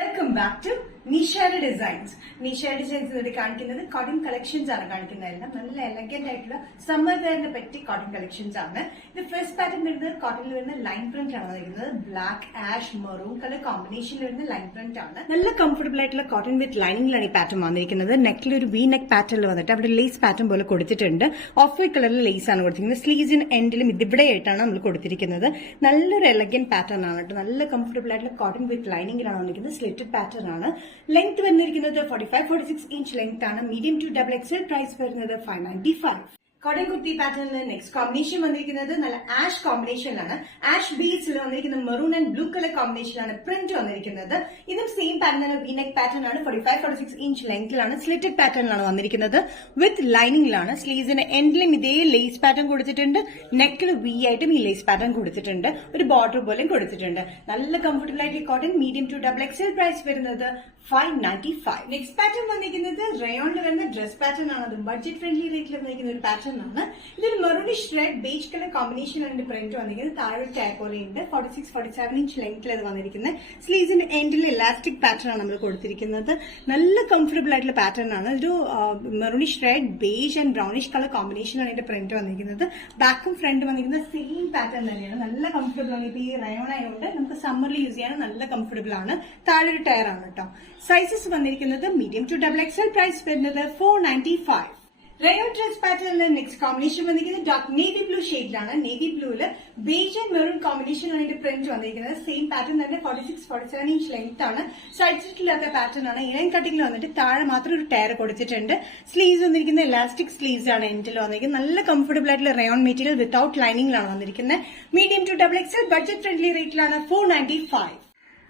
Welcome back to നിഷയുടെ designs. നിഷയുടെ designs ഇവിടെ കാണിക്കുന്നത് കോട്ടൺ കളക്ഷൻസ് ആണ് കാണിക്കുന്നതെല്ലാം. നല്ല എലഗന്റ് ആയിട്ടുള്ള സമ്മർ വെയറിനെ പറ്റി കോട്ടൺ കളക്ഷൻസ് ആണ്. ഇത് ഫസ്റ്റ് പാറ്റേൺ വരുന്നത് കോട്ടണിൽ വരുന്ന ലൈൻ പ്രിന്റ് ആണ് വന്നിരിക്കുന്നത്. ബ്ലാക്ക്, ആഷ്, മെറൂൺ കളർ കോമ്പിനേഷനിൽ വരുന്ന ലൈൻ പ്രിന്റ് ആണ്. നല്ല കംഫർട്ടബിൾ ആയിട്ടുള്ള കോട്ടൺ വിത്ത് ലൈനിങ്ങിലാണ് ഈ പാറ്റേൺ വന്നിരിക്കുന്നത്. നെക്കിൽ ഒരു വി നെക്ക് പാറ്റേണിൽ വന്നിട്ട് അവിടെ ലേസ് പാറ്റേൺ പോലെ കൊടുത്തിട്ടുണ്ട്. ഓഫ് വൈറ്റ് കളറിൽ ലേസ് ആണ് കൊടുത്തിരിക്കുന്നത്. സ്ലീവ്സിന് എൻഡിലും ഇതിവിടെ ആയിട്ടാണ് നമ്മൾ കൊടുത്തിരിക്കുന്നത്. നല്ലൊരു എലഗന്റ് പാറ്റേൺ ആണ് കേട്ടോ. നല്ല കംഫർട്ടബിൾ ആയിട്ടുള്ള കോട്ടൺ വിത്ത് ലൈനിങ്ങിലാണ് വന്നിരിക്കുന്നത്. സ്ലിറ്റഡ് പാറ്റേൺ ആണ്. ലെങ്ത് വരുന്നത് 45-46 ഇഞ്ച് ലെങ്ത് ആണ്. Medium to double XL. Price വരുന്നത് 595. കോട്ടൺ കുർത്തി പാറ്റേണിൽ നെക്സ്റ്റ് കോമ്പിനേഷൻ വന്നിരിക്കുന്നത് നല്ല ആഷ് കോമ്പിനേഷനിലാണ്. ആഷ് ബീഡ്സിൽ വന്നിരിക്കുന്ന മെറൂൺ ആൻഡ് ബ്ലൂ കളർ കോമ്പിനേഷനാണ് പ്രിന്റ് വന്നിരിക്കുന്നത്. ഇതും സെയിം പാറ്റേൺ ആണ്. വി നെക്ക് പാറ്റേൺ ആണ്. 45-46 ഇഞ്ച് ലെങ്തിലാണ്. സ്ലിറ്റഡ് പാറ്റേണിലാണ് വന്നിരിക്കുന്നത്. വിത്ത് ലൈനിങ്ങിലാണ്. സ്ലീവ്സിന് എൻഡിലും ഇതേ ലേസ് പാറ്റേൺ കൊടുത്തിട്ടുണ്ട്. നെക്കിൽ വി ആയിട്ടും ഈ ലേസ് പാറ്റേൺ കൊടുത്തിട്ടുണ്ട്. ഒരു ബോർഡർ പോലെയും കൊടുത്തിട്ടുണ്ട്. നല്ല കംഫർട്ടബിൾ ആയിട്ട് cotton. Medium to double XL. Price വരുന്നത് 595. നെക്സ്റ്റ് പാറ്റേൺ വന്നിരിക്കുന്നത് റയോണിൽ വരുന്ന ഡ്രസ് പാറ്റേൺ ആണ്. അത് ബഡ്ജറ്റ് ഫ്രണ്ട്ലി റേറ്റിൽ വന്നിരിക്കുന്ന ഒരു പാറ്റേൺ ആണ്. ഇതൊരു maroonish red beige colour combination ആണ് പ്രിന്റ് വന്നിരിക്കുന്നത്. താഴെ ടാഗ് പോലെയുണ്ട്. 46-47 ഇഞ്ച് ലെങ്ത്തിൽ അത് വന്നിരിക്കുന്നത്. സ്ലീവ്സിന്റെ എൻഡിൽ ഇലാസ്റ്റിക് പാറ്റേൺ ആണ് നമ്മൾ കൊടുത്തിരിക്കുന്നത്. നല്ല കംഫർട്ടബിൾ ആയിട്ടുള്ള പാറ്റേൺ ആണ്. ഒരു maroonish red beige and brownish colour combination ആണ് ഇതിന്റെ പ്രിന്റ് വന്നിരിക്കുന്നത്. ബാക്കും ഫ്രണ്ടും വന്നിരിക്കുന്നത് സെയിം പാറ്റേൺ തന്നെയാണ്. നല്ല കംഫർട്ടബിൾ ആണ്. ഇപ്പൊ ഈ റയോൺ ആയതുകൊണ്ട് നമുക്ക് സമ്മറിൽ യൂസ് ചെയ്യാൻ നല്ല കംഫർട്ടബിൾ ആണ്. താഴെ ഒരു ടയർ ആണ് കേട്ടോ. സൈസസ് വന്നിരിക്കുന്നത് medium to double XL. Price വരുന്നത് 495. റയോൺ ഡ്രസ് പാറ്റേണിൽ നെക്സ്റ്റ് കോമ്പിനേഷൻ വന്നിരിക്കുന്നത് ഡാർക്ക് നേവി ബ്ലൂ ഷെയ്ഡിലാണ്. നേവി ബ്ലൂവില് ബേജ് ആൻഡ് മെറൂൺ കോമ്പിനേഷനാണ് ഇതിന്റെ പ്രിന്റ് വന്നിരിക്കുന്നത്. സെയിം പാറ്റേൺ തന്നെ. 46-47 ഇഞ്ച് ലെങ്ത് ആണ്. സൈഡ് സ്റ്റിച്ചില്ലാത്ത പാറ്റേൺ ആണ്. ഇലൻ കട്ടിങ്ങിൽ വന്നിട്ട് താഴെ മാത്രം ഒരു ടയർ കൊടുത്തിട്ടുണ്ട്. സ്ലീവ്സ് വന്നിരിക്കുന്നത് ഇലാസ്റ്റിക് സ്ലീവ്സ് ആണ് എൻഡിൽ വന്നിരിക്കുന്നത്. നല്ല കംഫർട്ടബിൾ ആയിട്ടുള്ള റയോൺ മെറ്റീരിയൽ വിത്തൌട്ട് ലൈനിങ്ങിലാണ് വന്നിരിക്കുന്നത്. Medium to double XL. Budget friendly റേറ്റിലാണ് 495.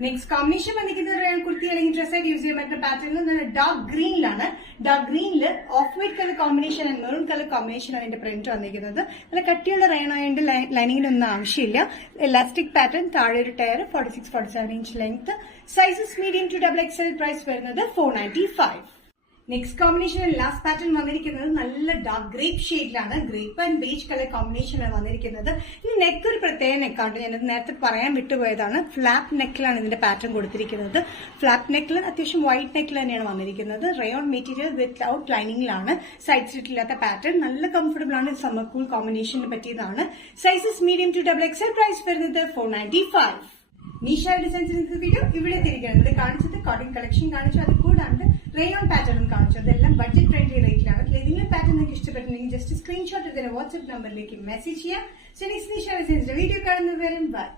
നെക്സ്റ്റ് കോമ്പിനേഷൻ വന്നിരിക്കുന്നത് റയോൺ കുർത്തി അല്ലെങ്കിൽ ഡ്രസ്സായിട്ട് യൂസ് ചെയ്യാൻ പറ്റുന്ന പാറ്റേണിൽ ഡാർക്ക് ഗ്രീനിലാണ്. ഡാർക്ക് ഗ്രീനിൽ off white colour combination and maroon colour combination ആണ് ഇതിന്റെ പ്രിന്റ് വന്നിരിക്കുന്നത്. നല്ല കട്ടിയുള്ള റയോൺ ആയതുകൊണ്ട് ലൈനിങ്ങിനൊന്നും ആവശ്യമില്ല. Elastic pattern. താഴെ ഒരു tier. 46-47 inch length. Sizes medium to double XL. Price വരുന്നത് 495. നെക്സ്റ്റ് കോമ്പിനേഷൻ ലാസ്റ്റ് പാറ്റേൺ വന്നിരിക്കുന്നത് നല്ല ഡാർക്ക് ഗ്രേപ്പ് ഷെയ്ഡിലാണ്. ഗ്രേപ്പ് ആൻഡ് ബേജ് കളർ കോമ്പിനേഷനാണ് വന്നിരിക്കുന്നത്. ഇനി നെക്ക് ഒരു പ്രത്യേക നെക്കാണ്. ഞാനത് നേരത്തെ പറയാൻ വിട്ടുപോയതാണ്. ഫ്ലാപ്പ് നെക്കിലാണ് ഇതിന്റെ പാറ്റേൺ കൊടുത്തിരിക്കുന്നത്. ഫ്ലാപ്പ് നെക്കിൽ അത്യാവശ്യം വൈറ്റ് നെക്കിൽ തന്നെയാണ് വന്നിരിക്കുന്നത്. റയോൺ മെറ്റീരിയൽ വിത്തൌട്ട് ലൈനിങ്ങിലാണ്. സൈഡ് സ്റ്റിച്ച് ഇല്ലാത്ത പാറ്റേൺ. നല്ല കംഫർട്ടബിൾ ആണ്. സമ്മർ കൂൾ കോമ്പിനേഷന് പറ്റിയതാണ്. Sizes medium to double XL. Price വരുന്നത് 495. നിഷ ഡിസൈൻസ് വീഡിയോ ഇവിടെ തിരികണം. ഇത് കാണിച്ചത് കോട്ടൺ കളക്ഷൻ കാണിച്ചു. അത് കൂടാണ്ട് റയോൺ പാറ്റേണും കാണിച്ചു. അതെല്ലാം ബഡ്ജറ്റ് ഫ്രണ്ട്ലി റേറ്റിലാണ്. ഏതെങ്കിലും പാറ്റേൺ നിങ്ങൾക്ക് ഇഷ്ടപ്പെട്ടിട്ടുണ്ടെങ്കിൽ ജസ്റ്റ് സ്ക്രീൻഷോട്ട് ഇതിന്റെ വാട്സ്ആപ്പ് നമ്പറിലേക്ക് മെസ്സേജ് ചെയ്യാം. നിഷ ഡിസൈൻസിന്റെ വീഡിയോ കാണുന്നവരും ബൈ.